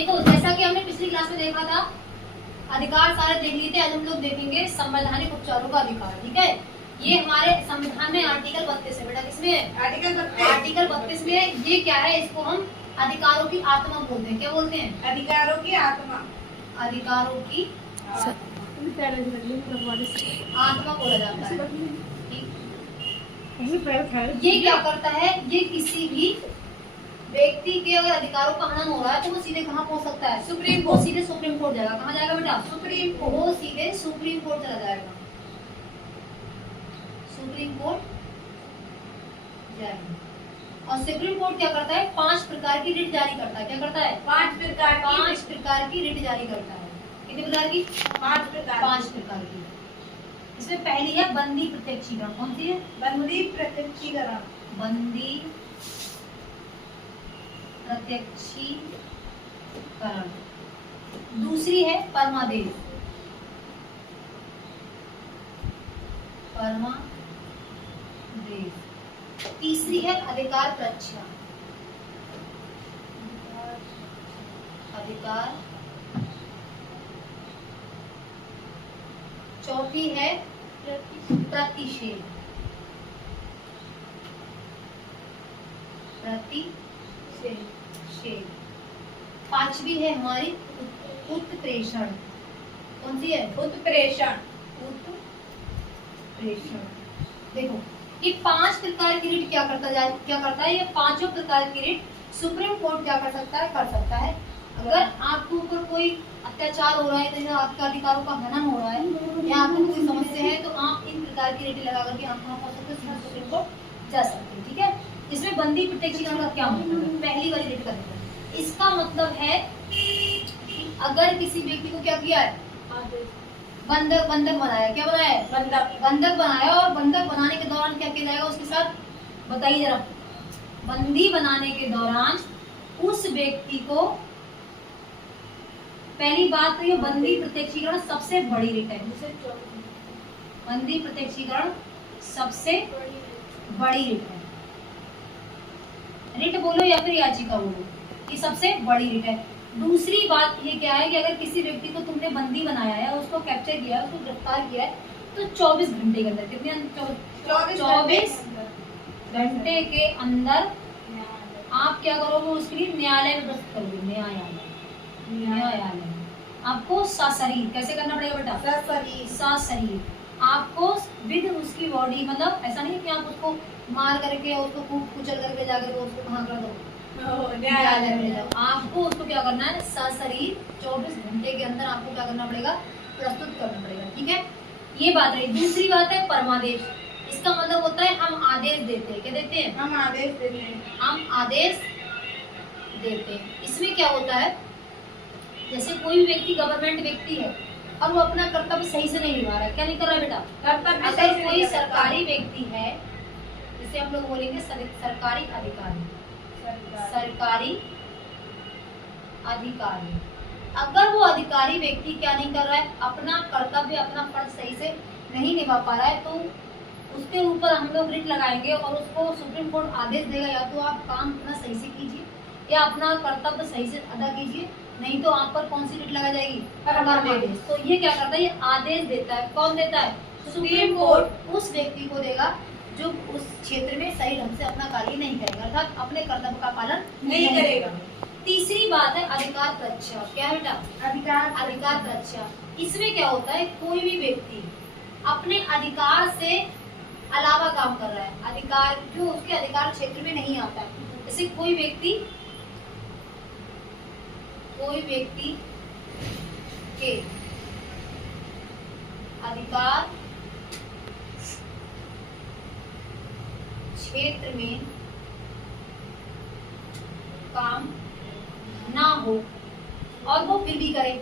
देखो जैसा कि हमने पिछली क्लास में देखा था, अधिकार सारे देख लिए थे। आज हम लोग देखेंगे संवैधानिक उपचारों का अधिकार। ठीक है, ये हमारे संविधान में आर्टिकल 32 है बेटा। किसमें? आर्टिकल 32 में। ये क्या है? इसको हम अधिकारों की आत्मा बोलते हैं। क्या बोलते हैं? अधिकारों की आत्मा। अधिकारों की आत्मा बोला जाता है। ठीक। ये क्या करता है? ये किसी भी व्यक्ति के अगर अधिकारों का हनन हो रहा है तो वो सीधे कहाँ पहुंच सकता है? Supreme court. सीधे सुप्रीम कोर्ट जाएगा। कहाँ जाएगा बेटा? Supreme court. वो सीधे सुप्रीम कोर्ट चला जाएगा। सुप्रीम कोर्ट जाएगा। और सुप्रीम कोर्ट क्या करता है? 5 प्रकार की रिट जारी करता है। क्या करता है? 5 प्रकार की रिट जारी करता है। कितने प्रकार की? 5 प्रकार की। इसमें पहली है बंदी प्रत्यक्षीकरण। कौन सी है? बंदी प्रत्यक्षीकरण। बंदी प्रत्यक्षीकरण। दूसरी है परमादेश। परमादेश। तीसरी है अधिकार प्रत्याख्यान। अधिकार। चौथी है प्रतिषेध। प्रतिषेध। पांचवी है हमारी उत्प्रेषण। कौन सी है? उत्प्रेषण। उत्प्रेषण। देखो ये 5 प्रकार की रिट क्या करता है? ये पांचों प्रकार की रिट सुप्रीम कोर्ट क्या कर सकता है? कर सकता है। अगर आपके ऊपर कोई अत्याचार हो रहा है या आपके अधिकारों का हनन हो रहा है या आपको कोई समस्या है तो आप इन प्रकार की रिट लगा करके आप कहाँ पहुंच सकते हैं? सुप्रीम कोर्ट जा सकते हैं। ठीक है, इसमें बंदी प्रत्यक्षीकरण का क्या मतलब है? पहली वाली रिट का मतलब, इसका मतलब है कि अगर किसी व्यक्ति को क्या किया है? बंधक बनाया। क्या बनाया है? बंधक बनाया। और बंधक बनाने के दौरान क्या किया जाएगा उसके साथ? बताइए जरा। बंदी बनाने के दौरान उस व्यक्ति को, पहली बात तो ये बंदी प्रत्यक्षीकरण सबसे बड़ी रिट है। बंदी प्रत्यक्षीकरण सबसे बड़ी रिट है। रिट बोलो या फिर याचिका बोलो, ये सबसे बड़ी रिट है। दूसरी बात ये क्या है कि अगर किसी व्यक्ति को तुमने बंदी बनाया है, उसको कैप्चर किया है, उसको गिरफ्तार किया है तो 24 घंटे के अंदर, कितने? 24 घंटे के अंदर आप क्या करोगे? उसके लिए न्यायालय में प्रस्तुत करोगे। न्यायालय आपको सशरीर कैसे करना पड़ेगा बेटा? सशरीर आपको विद उसकी बॉडी, मतलब ऐसा नहीं है कि आप उसको मार करके उसको कुचल करके जाकर उसको कहाँ कर दो? न्यायालय में ले जाओ। आपको उसको क्या करना है? सशरीर 24 घंटे के अंदर आपको क्या करना पड़ेगा? प्रस्तुत करना पड़ेगा। ठीक है, ये बात है। दूसरी बात है परमादेश। इसका मतलब होता है हम आदेश देते हैं। क्या देते हैं? हम आदेश देते हैं। हम आदेश देते हैं। इसमें क्या होता है? जैसे कोई भी व्यक्ति गवर्नमेंट व्यक्ति है और वो अपना कर्तव्य सही से नहीं निभा रहा है। क्या नहीं कर रहा है बेटा? कर्तव्य। अगर कोई सरकारी व्यक्ति है, जिसे हम लोग बोलेंगे सरकारी अधिकारी, सरकारी अधिकारी, अगर वो अधिकारी व्यक्ति क्या नहीं कर रहा है? अपना कर्तव्य, अपना फर्ज सही से नहीं निभा पा रहा है, तो उसके ऊपर हम लोग रिट लगाएंगे और उसको सुप्रीम कोर्ट आदेश देगा या तो आप काम अपना सही से कीजिए या अपना कर्तव्य सही से अदा कीजिए, नहीं तो आप पर कौन सी रिट लगा जाएगी? परमादेश। तो ये क्या करता है? ये आदेश देता है। कौन देता है? सुप्रीम कोर्ट उस व्यक्ति को देगा जो उस क्षेत्र में सही ढंग से अपना कार्य नहीं करेगा, अर्थात अपने कर्तव्य का पालन नहीं करेगा। तीसरी बात है अधिकार प्रत्याख्यान। क्या है बेटा? अधिकार प्रत्याख्यान। इसमें क्या होता है? कोई भी व्यक्ति अपने अधिकार से अलावा काम कर रहा है, अधिकार जो उसके अधिकार क्षेत्र में नहीं आता है। जैसे कोई व्यक्ति के अधिकार क्षेत्र में काम ना हो और वो फिर भी करे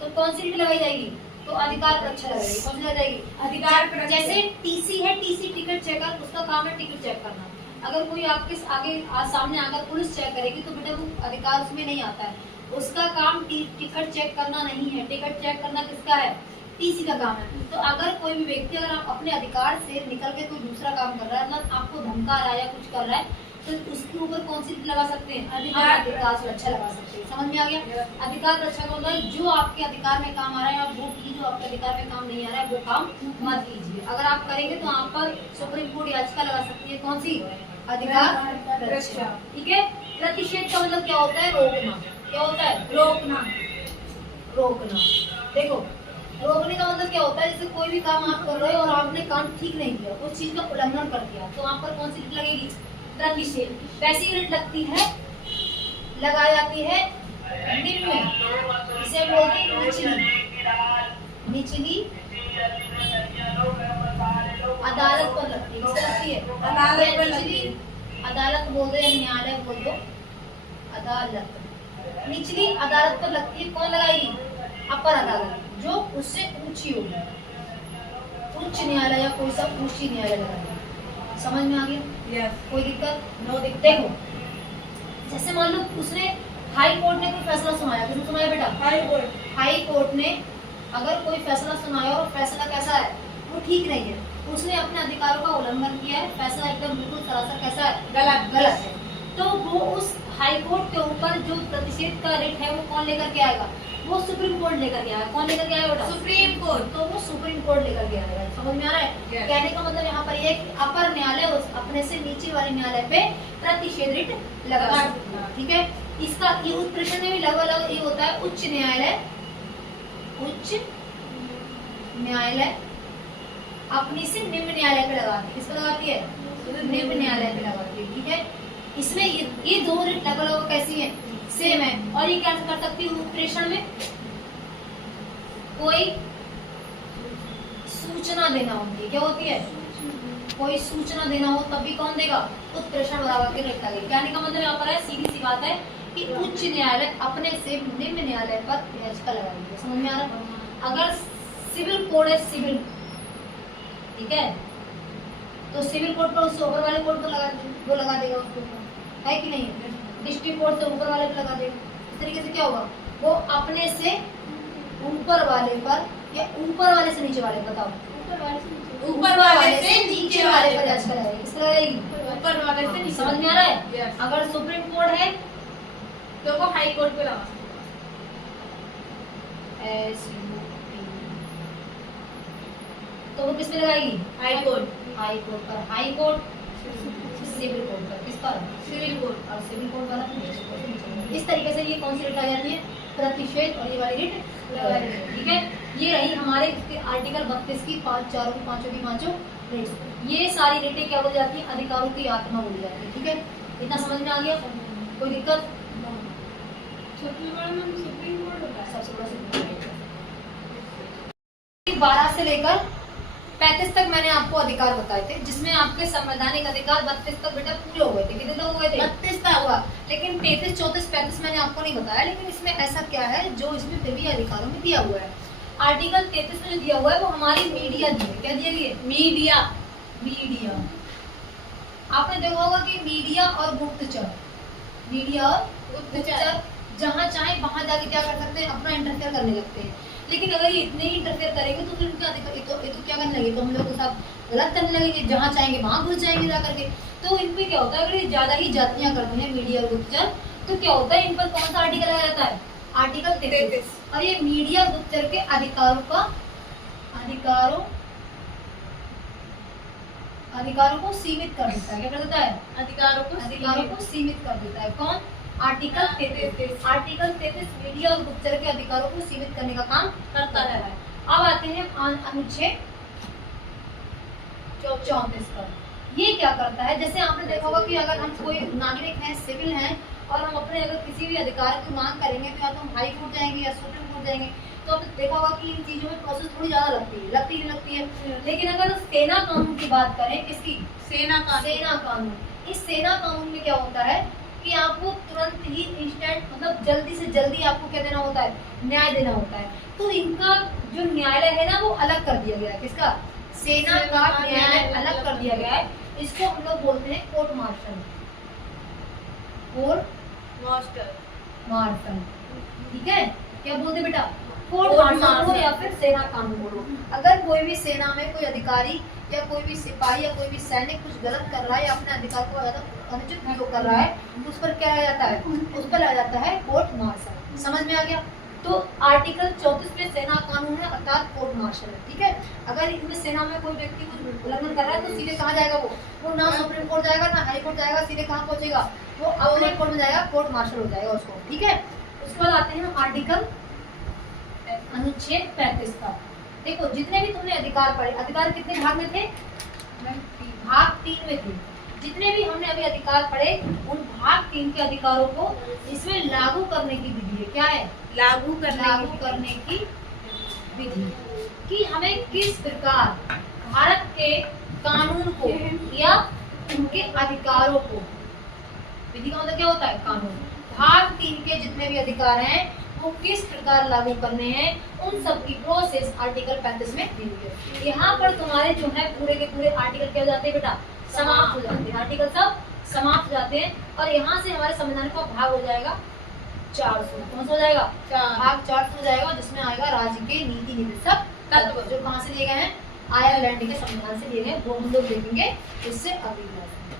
तो कौन सी रिट लगाई जाएगी? तो अधिकार प्रत्याख्यान लगाएगी। कौन सी लगाई जाएगी? अधिकार प्रत्याख्यान। जैसे टीसी है, टीसी टिकट चेकर, उसका काम है टिकट चेक करना। अगर कोई आपके आगे सामने आकर पुलिस चेक करेगी तो बेटा वो अधिकार उसमें नहीं आता है। उसका काम टिकट चेक करना नहीं है। टिकट चेक करना किसका है? टीसी का काम है। तो अगर कोई भी व्यक्ति अगर आप अपने अधिकार से निकल के कोई दूसरा काम कर रहा है, मतलब आपको धमका रहा है या कुछ कर रहा है, तो उसके ऊपर कौन सी लगा सकते हैं? अधिकार अधिकार सुरक्षा लगा सकते हैं। समझ में आ गया? अधिकार सुरक्षा का मतलब जो आपके अधिकार में काम आ रहा है आप वो कीजिए, जो आपके अधिकार में काम नहीं आ रहा है वो काम मत कीजिए। अगर आप करेंगे तो आप पर सुप्रीम कोर्ट याचिका लगा सकती है। कौन सी? अधिकार रक्षा। ठीक है। प्रतिषेध का मतलब क्या होता है? रोकना। क्या होता है? रोकना। रोकना। देखो, रोकने का मतलब क्या होता है? जैसे कोई भी काम आप कर रहे हो और आपने काम ठीक नहीं किया, उस चीज का उल्लंघन कर दिया, तो आप पर कौन सी रिट लगेगी? प्रतिषेध। वैसी रिट लगती है, लगाई जाती है निम्न में, इसे बोलते हैं निचली। निचली अदालत पर लगती है। किस पर लगती है? अदालत पर लगती है। अदालत बोल दो या न्यायालय बोल दो, अदालत। निचली अदालत पर लगती है। कौन लगाएगी? अपर अदालत, जो उससे ऊंची होगी। उच्च न्यायालय या कोई सा ऊंची न्यायालय लगाएगी। समझ में आ गया? यस। कोई दिक्कत? नो दिक्कत। देखो, जैसे मान लो उसने हाई कोर्ट ने कोई फैसला सुनाया। किसने सुनाया बेटा? High court. हाई कोर्ट ने अगर कोई फैसला सुनाया और फैसला कैसा है? वो ठीक नहीं है, उसने अपने अधिकारों का उल्लंघन किया है, फैसला एकदम बिल्कुल सरासर कैसा है? गलत है। तो वो उस हाई कोर्ट के ऊपर जो प्रतिषेध का रिट है वो कौन लेकर के आएगा? वो सुप्रीम कोर्ट लेकर के आएगा। कौन लेकर के आएगा बेटा? Supreme court. तो वो सुप्रीम कोर्ट लेकर के आएगा। समझ में आ रहा है? Yes. कहने का मतलब यहाँ पर ये है कि अपर न्यायालय उस अपने से नीचे वाले न्यायालय पे प्रतिषेध रिट लगा सकता है। ठीक है। इसका ये उत्प्रेषण में भी लगभग ये होता है। उच्च न्यायालय अपनी से निम्न न्यायालय पे लगाती है। किस पे लगाती है? निम्न न्यायालय पे लगाती है। ठीक है। इसमें ये दो रिट लगभग कैसी है? सेम है। और ये क्या कर सकती है? उत्प्रेषण में कोई सूचना देना होती है। क्या होती है? कोई सूचना देना हो तब भी कौन देगा? उत्प्रेषण बराबर के रिट लगेगी। कहने का मतलब यहाँ पर है, सीधी सी बात है कि उच्च न्यायालय अपने से निम्न न्यायालय पर याचिका लगाएगी। समझ में आ रहा है? अगर सिविल कोड है, सिविल, ठीक है, तो सिविल कोर्ट पर उससे ऊपर वाले कोर्ट पर लगा देगा उसको, है कि नहीं? डिस्ट्रिक्ट कोर्ट से ऊपर वाले पर लगा देगा। इस तरीके से क्या होगा? वो अपने से ऊपर वाले पर या ऊपर वाले से नीचे वाले, बताओ, ऊपर वाले से नीचे वाले पर याचिका लगाएगी। किस तरह लगाएगी? ऊपर वाले से नीचे। समझ में आ रहा है? Yes. अगर सुप्रीम कोर्ट है तो वो हाई कोर्ट पे लगा। तो वो किस पे लगाएगी? High court. हाई कोर्ट पर। हाई कोर्ट सिविल कोर्ट पर। किस पर? Civil court. और सिविल कोर्ट वाला इस तरीके से ये कौन सी रिट आ जाती है? प्रतिषेध। और ये वाली रिट लगा दी है। ठीक है। ये रही हमारे आर्टिकल 32 की पांचों की पांचों रिट। ये सारी रिटें क्या बोल जाती है? अधिकारों की आत्मा बोली जाती है। ठीक है। इतना समझ में आ गया? कोई दिक्कत? सुप्रीम कोर्ट होता है। सबसे बड़ा सुप्रीम कोर्ट। 12 से लेकर 35 तक मैंने आपको अधिकार बताए थे, जिसमें आपके संवैधानिक अधिकार 32 तक बेटा पूरे हो गए थे। कितने तक हो गए थे? 32 तक हुआ। लेकिन 33, 34, 35 मैंने आपको नहीं बताया। लेकिन इसमें ऐसा क्या है जो इसमें फिर भी अधिकारों में दिया हुआ है? आर्टिकल 33 में जो दिया हुआ है वो हमारी मीडिया दी है। क्या दिया गया? मीडिया। आपने देखा होगा कि मीडिया और गुप्तचर, जहाँ चाहे वहां जाके क्या कर सकते हैं? अपना इंटरफेयर करने लगते हैं। लेकिन अगर ये इतने ही इंटरफेयर करेंगे तो फिर उनका ये तो क्या करने लगेगा? हम लोग के साथ गलत करने लगेंगे। जहाँ चाहेंगे वहां घुस जाएंगे जा करके। तो इन पे क्या होता है? अगर ये ज्यादा ही जातियां करती हैं मीडिया और गुप्तचर, तो क्या होता है? इन पर कौन सा आर्टिकल आ जाता है? आर्टिकल 33। और ये मीडिया गुप्तचर के अधिकारों को सीमित कर देता है। क्या कर देता है? अधिकारों को सीमित कर देता है। कौन? आर्टिकल 33। आर्टिकल 33 मीडिया और गुप्तचर के अधिकारों को सीमित करने का काम करता है। अब आते हैं अनुच्छेद 34 पर। ये क्या करता है? जैसे आपने देखा होगा कि अगर हम कोई नागरिक हैं, सिविल हैं, और हम अपने अगर किसी भी अधिकार की मांग करेंगे तो या तो हम हाई कोर्ट जाएंगे या सुप्रीम कोर्ट जाएंगे। तो आपने देखा होगा कि इन चीजों में प्रोसेस थोड़ी ज्यादा लगती है। लेकिन अगर सेना कानून की बात करें, किसकी? सेना कानून। इस सेना कानून में क्या होता है कि आपको तुरंत ही इंस्टेंट, मतलब जल्दी से जल्दी आपको क्या देना होता है? न्याय देना होता है। तो इनका जो न्यायालय है ना वो अलग कर दिया गया है। किसका? सेना का न्यायालय अलग कर दिया गया है। इसको हम लोग बोलते हैं कोर्ट मार्शल। ठीक है। क्या बोलते बेटा? कोर्ट मार्शल बोलो या फिर सेना कानून बोलो। अगर कोई भी सेना में कोई अधिकारी या कोई भी सिपाही या कोई भी सैनिक कुछ गलत कर रहा है या अपने अधिकार को अनुचित प्रयोग कर रहा है तो उस पर क्या लाया जाता है, उस पर लाया जाता है कोर्ट मार्शल। समझ में आ गया? तो आर्टिकल 34 में सेना कानून है अर्थात कोर्ट मार्शल है, ठीक है। अगर इनमें सेना में कोई व्यक्ति कुछ उल्लंघन कर रहा है तो सीधे कहाँ जाएगा वो ना सुप्रीम कोर्ट जाएगा ना हाई कोर्ट जाएगा, सीधे कहाँ पहुंचेगा, वो अपने कोर्ट में जाएगा, कोर्ट मार्शल हो जाएगा उसको, ठीक है। उसके बाद आते हैं आर्टिकल अनुच्छेद 35 का। देखो जितने भी तुमने अधिकार पढ़े, अधिकार कितने भाग में थे, भाग 3 में थे। जितने भी हमने अभी अधिकार पढ़े उन भाग 3 के अधिकारों को इसमें लागू करने की विधि है। क्या है? लागू करने की विधि कि हमें किस प्रकार भारत के कानून को या उनके अधिकारों को, विधि का मतलब क्या होता है, कानून, भाग 3 के जितने भी अधिकार हैं वो किस प्रकार लागू करने हैं, उन सब की प्रोसेस आर्टिकल 35 में दी हुई है। यहाँ पर तुम्हारे जो है पूरे के पूरे आर्टिकल क्या हो जाते हैं बेटा, समाप्त हो जाते हैं, आर्टिकल सब समाप्त हो जाते हैं। और यहाँ से हमारे संविधान का भाग हो जाएगा 400। कौन सा हो जाएगा? भाग 400 हो जाएगा, जिसमें आएगा राज्य के नीति निर्देशक तत्व, जो कहाँ से लिए गए हैं, आयरलैंड के संविधान से लिए गए। वो हम लोग देखेंगे इससे अगली क्लास में।